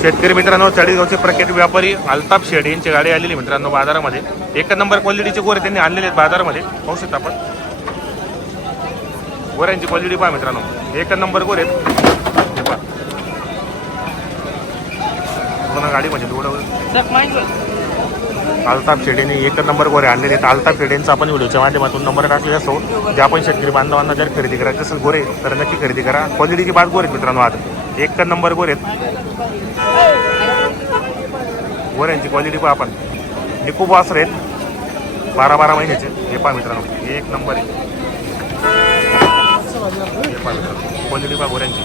शेतकरी मित्रांनो चाळीसगावचे प्रख्यात व्यापारी अल्ताफ शेड यांची गाडी आलेली मित्रांनो बाजारामध्ये. एक नंबर क्वालिटीचे गोरे त्यांनी आणलेले आहेत बाजारामध्ये. पाहू शकता आपण. गोऱ्यांची क्वालिटी पहा मित्रांनो. एक नंबर गोरे हे पूर्ण गाडीमध्ये लोड अल्ताफ शेड यांनी एक नंबर गोरे आणलेले आहेत. अल्ताफ शेड यांचा आपण व्हिडिओच्या माध्यमातून नंबर टाकलेला असतो. जे आपण शेतकरी बांधवांना जर खरेदी करायचं असेल गोरे तर नक्की खरेदी करा. क्वालिटीची बाद गोरे मित्रांनो आज. एक नंबर गोरे आहेत. गोऱ्यांची क्वालिटी पहा आपण. हे खूप वासर आहेत. बारा बारा महिन्याचे. हे पहा मित्रांनो. एक नंबर आहे. हे पहा मित्रांनो. क्वालिटी पहा गोऱ्यांची.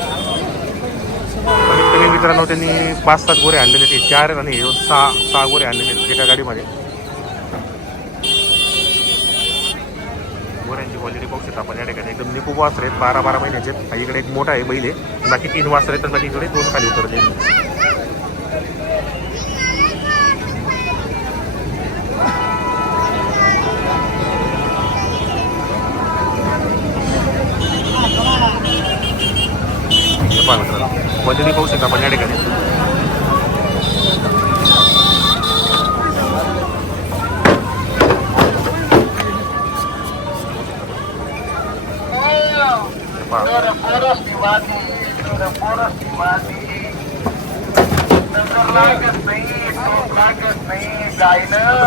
कमीत कमी मित्रांनो त्यांनी पाच सात गोरे आणलेले ते चार आणि हे सहा सहा गोरे आणलेले एका गाडीमध्ये गोऱ्यांची क्वालिटी पाहू शकता आपण या ठिकाणी एकदम खूप वासर आहेत. बारा बारा महिन्याचे आहेत. इकडे एक मोठा आहे बैल आहे. बाकी तीन वासर आहेत तर बाकी इकडे दोन खाली उतरले क्वालिटी पाहू शकता आपण या ठिकाणी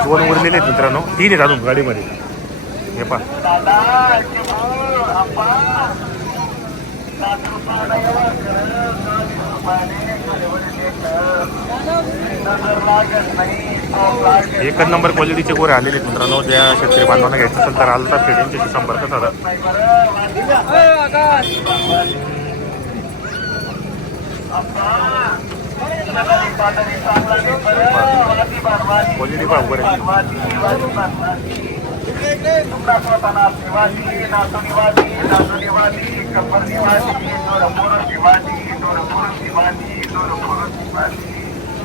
दोन उरलेले आहेत मित्रांनो. तीन आहेत अजून गाडीमध्ये. हे पहा. एकच नंबर क्वालिटीचे गोरे आलेले आहेत मित्रांनो. ज्या शेतकरी बांधवांना घ्यायचं असेल तर आलता खेड यांच्याशी संपर्क साधा क्वालिटी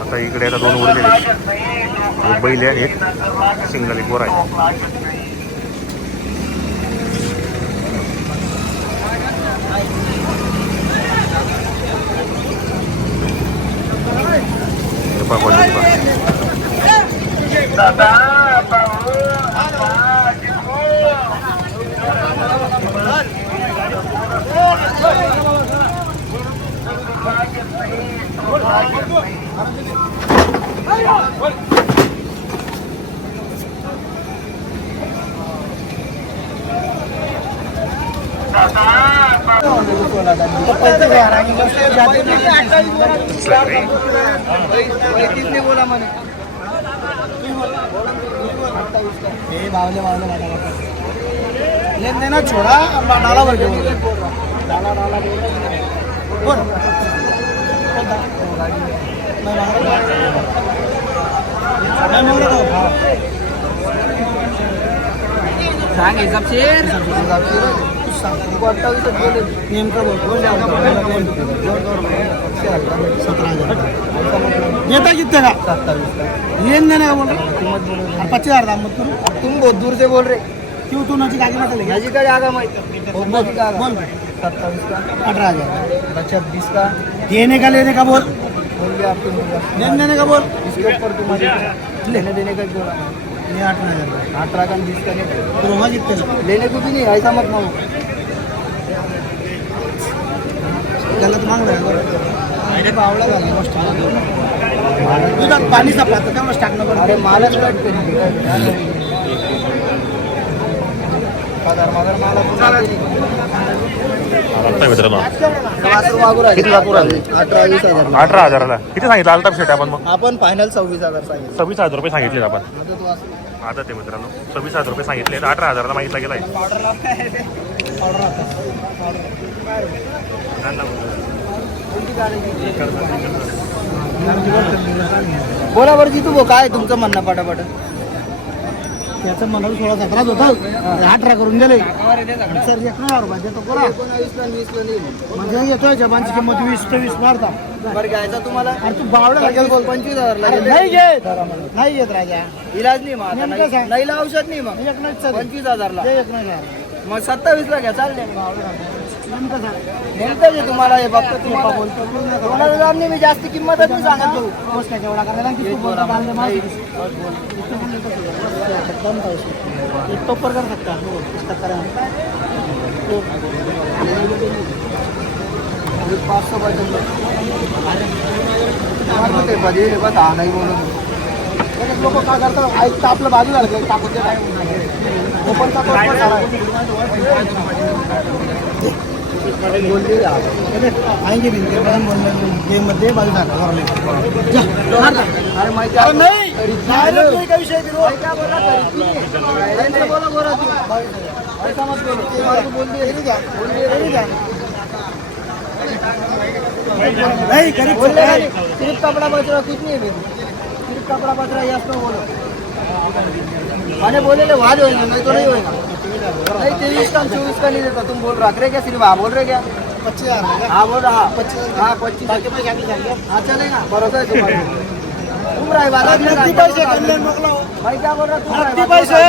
आता इकडे आता दोन उरलेले आहेत. एक वर आहे Thank you. सिंगल एक गोरा आहे हे पहा quality लेन छोड़ा डाला बोल डाला डाला बोल. सांग हिसाबशीर नेमकं बोल बोल सतरा हज़ार। देता कितने का लेन देने का बोल रहा पच्चीस हज़ार। दाम मत करो तुम बहुत दूर से बोल रहे क्यों तू नजीक आगे मत लेगा याची का बोल का का अठारह हज़ार छब्बीस का देने का लेने का बोल बोल दिया आपको लेन देने का बोल इसके ऊपर तुम्हारे लेने देने का ये अठारह का बीस का का लेने को भी नहीं ऐसा मत मांगो गलत मांग रहा है बावळा झाला मस्त दुधात पाणी सापडतं त्यामुळे टाकणं अरे पडतं मालच आले? अठरा हजाराला. किती सांगितलं? अल्ताफ शेट आपण मग? आपण फायनल सव्वीस हजार सांगितलं. सव्वीस हजार रुपये सांगितले आपण. आता आहे मित्रांनो. सव्वीस हजार रुपये सांगितले अठरा हजाराला मागितला गेलाय बोला बरं जितू भाऊ काय तुमचं म्हणणं पटापट? त्याचं म्हणाल सोळा सतराच होतं. अठरा करून गेले. सर एक नाही रुपये देतो नेईल म्हणजे येतोय जबानची किंमत वीस ते वीस मारता. बरं घ्यायचा तुम्हाला? अरे तू बावडा लागेल. बोल पंचवीस हजार लागेल. नाही घेत नाही घेत राजा. इलाज नाही मग नाही औषध नाही मग. एक नाही सर. पंचवीस हजारला. एक नाही सर. मग सत्तावीसला घ्या चालते नेमकं जे तुम्हाला हे बघतो तुम्ही बोलतो दोन हजार मी जास्त किंमतच मी सांगत तू पाऊस काय करायला एकदम पाऊस एक टोपर कर हो पुस्तक करा. पाच ते कधी हा नाही बोलत काय करतात ऐकतं आपलं बाजू झालं की टाकून देतात. झाला. आएंगे भी इनके बोलने मध्ये बाजू अरे माहिती आहे? नाही तरी नाही विषय काय बोला तरी बोला बोला ऐसा मत बोलो. बोलली, हे घ्या. बोलली, हे घ्या. नहीं बोलले सिर्फ कपड़ा बच रहा कुछ है सिर्फ कपड़ा बच रहा है यस तो बोलो मैंने बोले ले होएगा नहीं तो नहीं होएगा नहीं तेईस का चौबीस का नहीं देता तुम बोल रहा रहे क्या सिर्फ हाँ बोल रहे क्या? पच्चीस हजार? हाँ बोल रहा। पच्चीस हाँ पच्चीस. हाँ चलेगा। भरोसा है तुम्हारे तुम पैसे. भाई क्या बोल रहा तुम पैसे.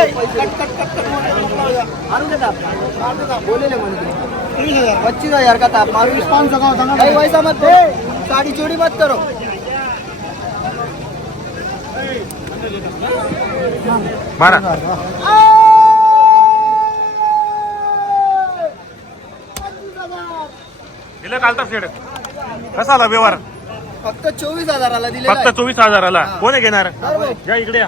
मारू देता बोले ले मैंने. पच्चीस हजार का ताप मारू इस पाँच सौ का होता. नहीं वैसा मत दे साड़ी चोरी मत करो। मारा। दिलं कालता शेड. कसा आला व्यवहार? फक्त चोवीस हजाराला दिले फक्त चोवीस हजाराला. कोण आहे घेणार? या इकडे या.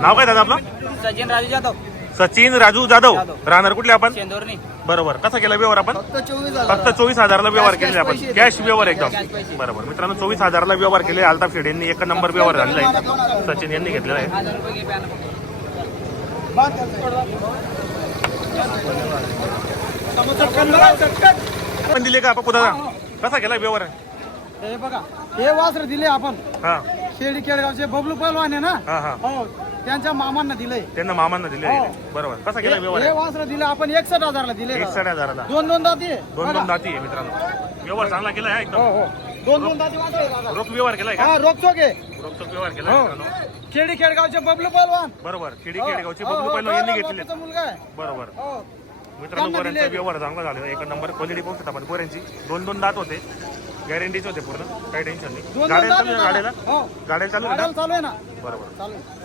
नाव काय दादा आपलं? सचिन राजू जाधव. सचिन राजू जाधव. राहणार कुठले आपण? चेंदोरनी बरोबर. कसा केला व्यवहार आपण? फक्त चोवीस फक्त हजार चोवीस हजाराला व्यवहार केले आपण. कॅश व्यवहार एकदम. बरोबर. मित्रांनो चोवीस हजाराला व्यवहार केले अल्ताफ शेड. यांनी एक नंबर व्यवहार झालेला आहे सचिन यांनी घेतलेला आहे. हजार रुपये घे प्यानं. पण दिले का? पप्पू दादा कसा केला व्यवहार? हे बघा हे वासर दिले आपण. हा. शेडी केडगावचे बबलू पहलवान आहे ना? हा हा. हो त्यांच्या मामांना दिले त्यांना मामांना दिले आहे. बरोबर. कसा केला हे व्यवहार? वासर दिले आपण एकसठ हजारला दिले एकसठ हजाराला. दोन दोन दाती आहे. दोन बघा. दोन दाती आहे मित्रांनो. व्यवहार चांगला केला आहे हो एकदम. हो दोन दोन दाती वासर आहे दादा. रोख व्यवहार केलाय का? हा रोकचोक आहे. रोखचा व्यवहार केला हो. मित्रांनो. खेडी खेडगावचे बबलू पहलवान. बरोबर. खेडी हो, खेडगावचे हो, बबलू हो, पहिलं यांनी बापूचा मुलगा आहे. बरोबर. हो. मित्रांनो गोऱ्यांचा. व्यवहार चांगला आहे. एक नंबर क्वालिटी पाहू शकता आपण. गोऱ्यांची दोन दोन दात होते. गॅरंटीचे होते पूर्ण. काही टेन्शन नाही. गाड्या चालू आहे. गाड्याला? हो. गाड्या चालू आहे ना? चालू आहे ना. बरोबर.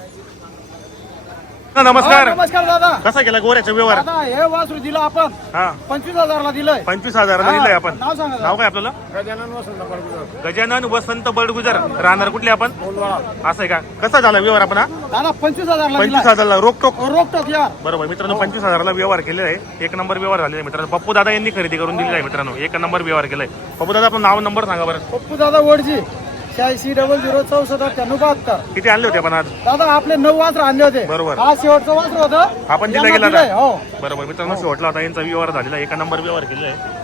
नमस्कार. हो, नमस्कार दादा. कसा केला गोऱ्याचा व्यवहार? दादा हे वासरू दिलं आपण. हा. पंचवीस हजारला दिलंय. पंचवीस हजाराला हा, दिलंय आपण. नाव सांगा नाव काय आपल्याला? गजानन वसंत बडगुजर. राहणार कुठले आपण? असं आहे का? कसा झाला व्यवहार आपण हा दादा पंचवीस हजारला पंचवीस दिलाय हजारला रोख टोक रोकटोक यार बरोबर मित्रांनो पंचवीस हजाराला व्यवहार केलेला आहे. एक नंबर व्यवहार झालेला आहे मित्रांनो. पप्पू दादा यांनी खरेदी करून दिलेला आहे मित्रांनो. एक नंबर व्यवहार केलाय. पप्पू दादा आपलं नाव नंबर सांगा बरं. पप्पू दादा वडजी. शहाऐंशी डबल झिरो चौसष्ट अठ्ठ्याण्णव बहात्तर. किती आणले होते आपण आज? दादा आपले नऊ वासर आणले होते. बरोबर. हा शेवटचं वासर होतं. आपण दिला यांना गेला दिलंय? हो. बरोबर. मित्रांनो शेवटला होता. यांचा व्यवहार झालेला आहे. एका नंबर व्यवहार केलेला आहे.